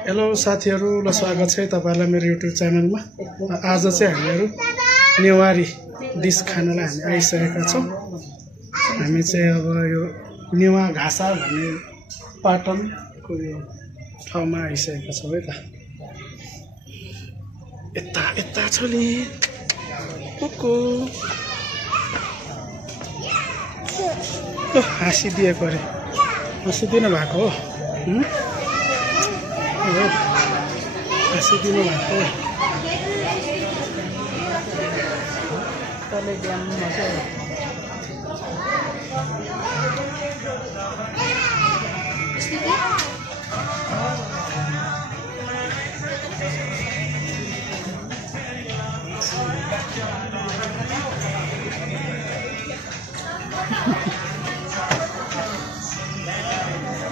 Hello साथीहरु, ल स्वागत छ तपाईहरुलाई मेरो युट्युब च्यानलमा। आज चाहिँ हामीहरु नेवारी डिश खानलाई हामी आइसकेका छौं। हामी चाहिँ अब यो नेवा घाँसा भन्ने पाटनको यो ठाउँमा आइसकेका छौं है त। यता छ नि कुकु हाँसिदिएको अरे, हाँसिदिनु भएको हो। हाँसिदिनु भएको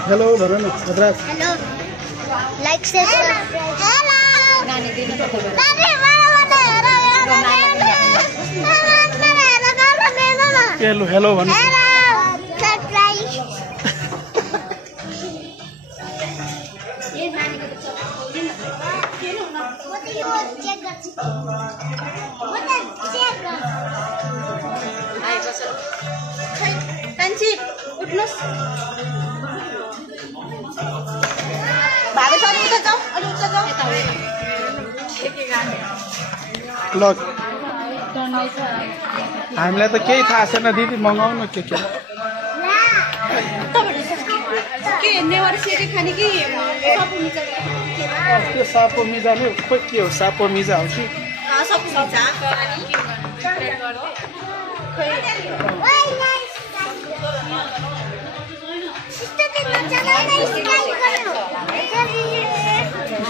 हेलो भन न Bhadraj. Hello like share hello hello भन। ल हामीलाई त केही थाहा छैन दिदी, मगाउनु के त्यो सापो मिजा नै खोइ के हो, सापो मिजा हो कि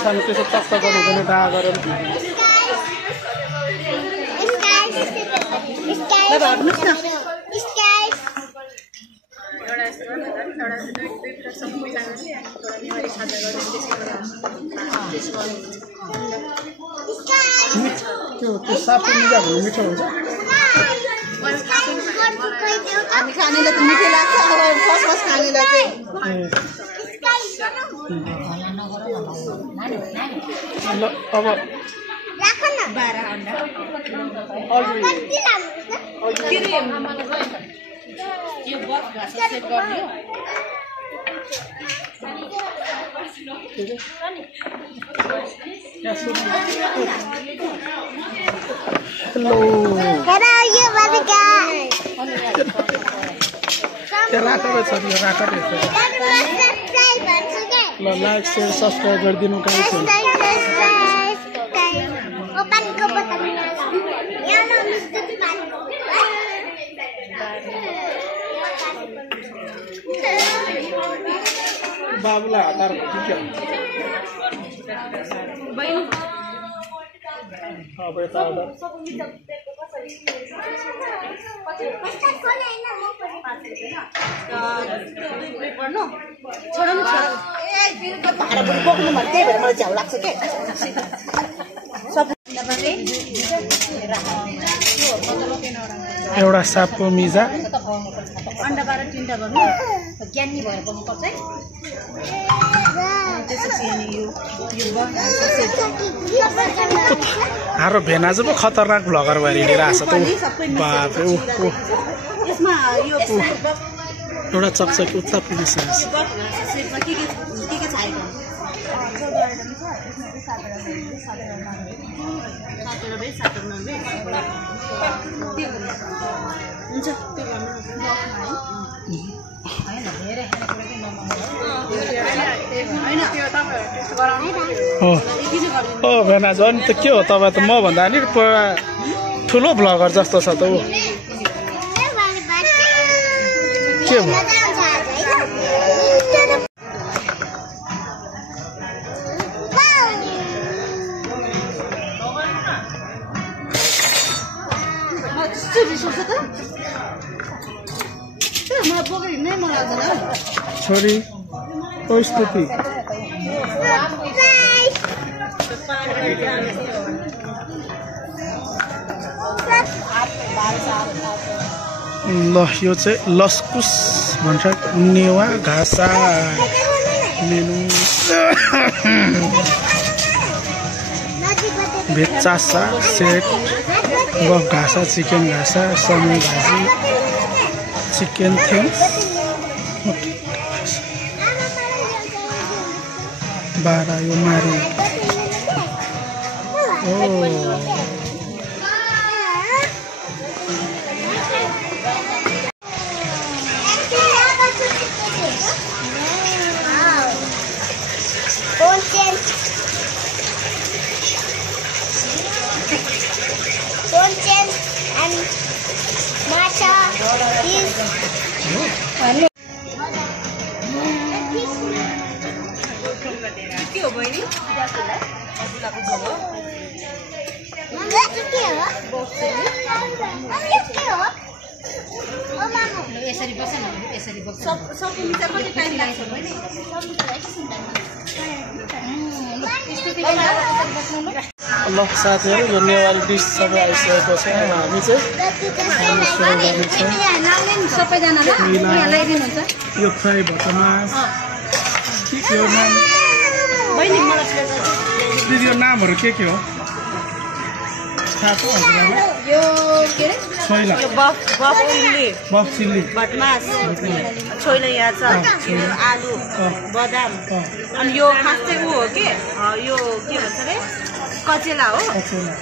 सानो त्यसो चक्क गर्नु हुँदैन, डाँगा गरेर त्यो सापो मिजा भन्नु मिठो हुन्छ। हामी खानेलाई त मिठो लाग्छ, अब फर्स्ट खानेलाई चाहिँ ल अब राख न 12 अन्डा कति लाग्छ यो बस घाँस सेट गर्दियो। हेलो हेलो यो बाबुका राखेर छ यो राखेर ल लाइक शेयर सब्स्क्राइब गरिदिनु गाइस। बाबुलाई हतार के अब यता एउटा सापको मिजा अन्डा 12 3टा गर्नु ज्ञानी भएर बन्नुपर्छ है। हारो भेना चाहिँ खतरनाक भ्लगर भएर हिँडिरहेको छ त। बापरे यसमा यो एउटा चकचकी उता पुगिसकेको छ। भेना झन् त के हो, तपाईँ त म भन्दा नि ठुलो भ्लगर जस्तो छ त ऊ। के भयो छोरी ओ स्तुति ल यो चाहिँ लस्कुस भन्छ नेवा घाँसा मेनु भेज चासा सेट गफ घाँसा चिकन घाँसा समोसा भाजी चिकन थिङ्स 12 यो मारी यसरी बसेन यसरी बस्छ सब मिटर कति टाइम लाग्छ भने ल साथीहरु यो नेवारी डिस सबै आइसकेको छ हामी चाहिँ सबैजनाले उहाँलाई दिनुहुन्छ यो फ्राई भएको मास के हो नाम बहिनी मलाई दिदी यो नामहरु के हो थाहा छ हजुरलाई यो के रे छोइला यो बफ चिल्ली भटमास छोइला यहाँ छ आलु बदाम अनि यो खास चाहिँ उ हो के यो के भन्छ रे कचेला हो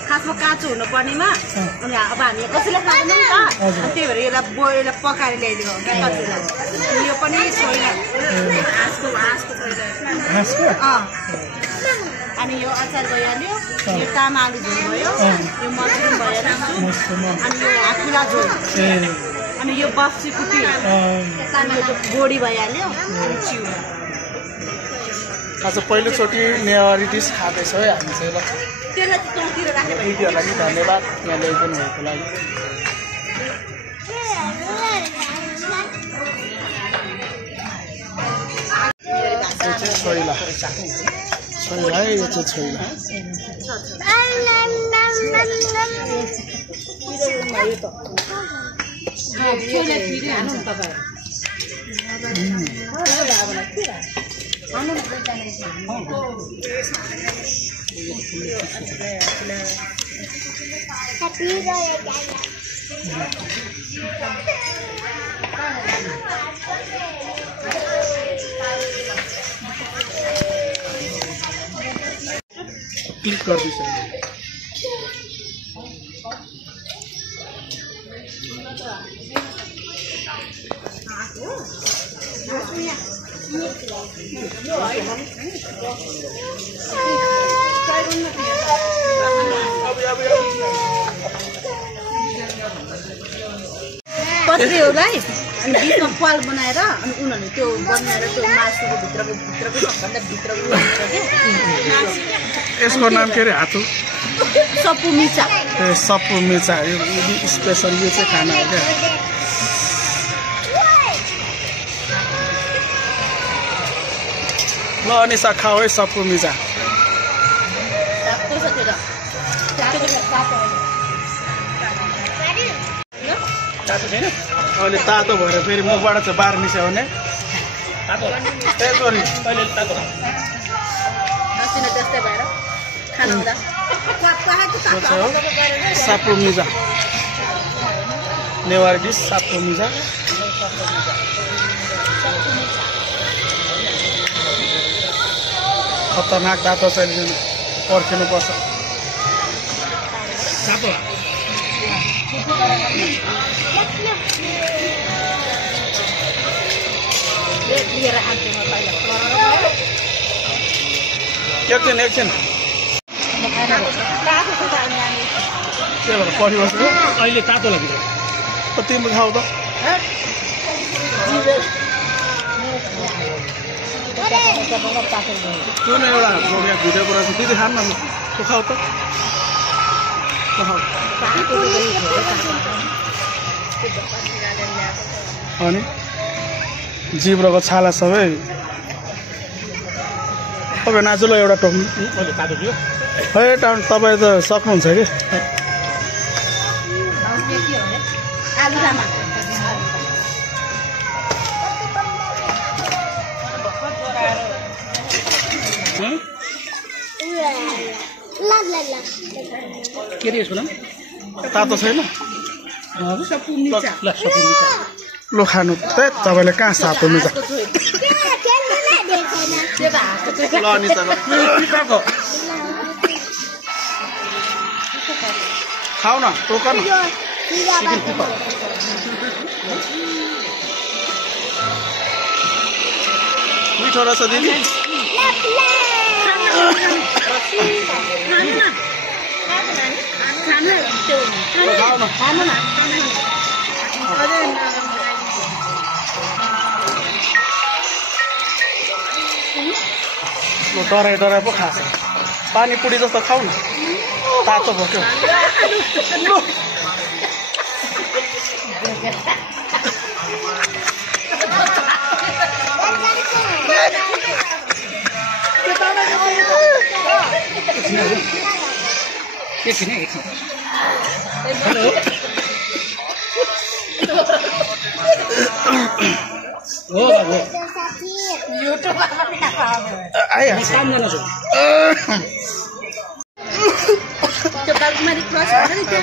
खासमा काँचो हुनुपर्नेमा अनि अब हामीले कसैलाई खाँदैनौँ नि त त्यही भएर यसलाई बोइल पकाएर ल्याइदियो कचेला यो पनि छोइला हाँसको छोइला अनि यो अचार भइहाल्यो यो तामा आलु झोल भयो यो मसरुम भइहाल्यो अनि यो हाकुला झोल अनि यो बफ्सी कुटी गोडी भइहाल्यो अनि चिउरा आज पहिलोचोटि नेवारी डिस खाँदैछ है हामी चाहिँ ल त्यसलाई तलतिर राखेर दिदीहरूलाई पनि धन्यवाद यहाँ ल्याइदिनु भएको लागि छोइला है यो चाहिँ छोइला क्लिक गर्दैछ पत्रीहरूलाई अनि बिचमा पाल बनाएर अनि उनीहरूले त्यो बनाएर त्यो मासुको भित्रको सबभन्दा भित्रको यसको नाम के रे हातु सप्पु मिचा ए सप्पु मिचा यो स्पेशल यो चाहिँ खाना हो क्या ल अनिसा खाऊ है सप्पु मिचा तातो छैन अहिले तातो भएर फेरि मुखबाट चाहिँ बाहिर निस्क्यो भने साप्पु मिजा नेवारी डिस साप्पु मिजा खतरनाक तातो छ पर्खिनुपर्छ एकछिन के भएर परिबस्नु अहिले तातो लाग्यो तिम्रो खाऊ त त्यो न एउटा भिडियो बनाएको दिदी खानु न त्यो खाऊ त अनि जिब्रोको छाला सबै अब नाजुलाई एउटा टोक्नु है तपाईँ त सक्नुहुन्छ कि के रे यसको नाम तातो छैन सपु मिचा ल सपु मिचा लो खानु त तपाईँले कहाँ सातो मिचा ल अनि त खाऊ न टोक न मिठो रहेछ दिदी खाऊ न डराइ डराइ पो खान्छ पानी पुरी जस्तो खाऊ न तातो भक्यो एकछिन हो आइहाल्छ पाँचजना छ त्यो बागकुमारी क्रस भन्छ नि त्यो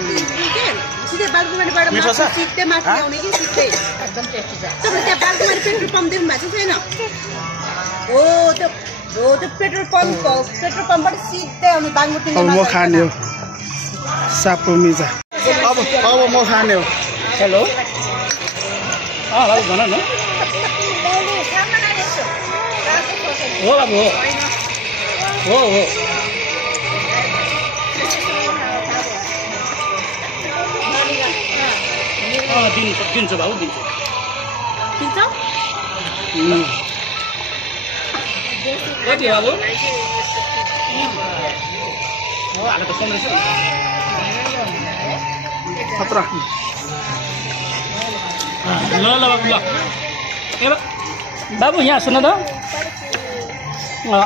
के सिधै बागकुमारीबाट मिठो छ? सिधै माथि आउने कि सिधै एकदम टेस्टी छ तपाईले त्यहाँ बागकुमारी पेट्रोल पम्प देख्नु भएको छैन हो त्यो पेट्रोल पम्पबाट सिधै आउने बागमती अब म खाने हो सापु मिजा अब म खाने हो हेलो बाबु भन न हो बाबु हो दिन्छु बाबु दिन्छु कति बाबु हो आएको त 1500 खतरा ल बाबु ल ए बाबु यहाँ सुन त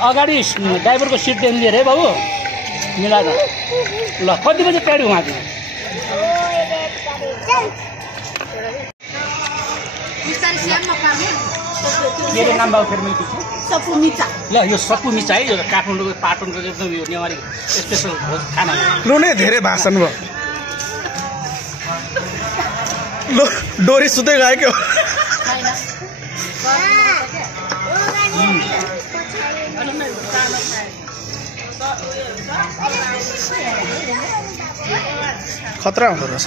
अगाडि ड्राइभरको सिट दिनु अरे बाबु मिलाएर ल कति बजे गाडी उहाँको मेरो नाम बाबु फेरि मैले सपु मिचा ल यो सपु मिचा है यो काठमाडौँको पाटनको एकदम यो नेवारी स्पेसल खाना लु नै धेरै भाषण भयो लो डोरी सुत्दै गयो क्या खतरा हुँदो रहेछ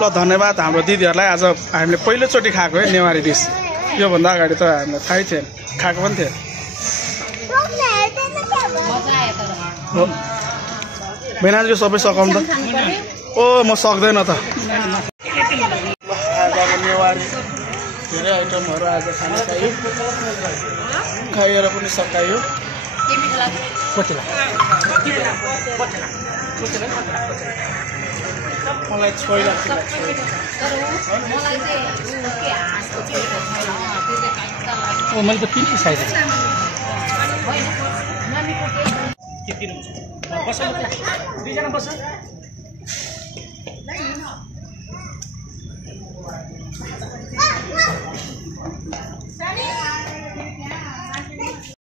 ल धन्यवाद हाम्रो दिदीहरूलाई आज हामीले पहिलोचोटि खाएको है नेवारी डिस योभन्दा अगाडि त हामीलाई थाहै थिएन खाएको पनि थियो भेनाजु सबै सघाउनु त ओ म सक्दैन त आज अब नेवारी धेरै आइटमहरू आज खाना खाइयो खाइएर पनि सकाइयो मलाई छोइला मैले त पिन्की खाइदिएँ बस दुईजना बस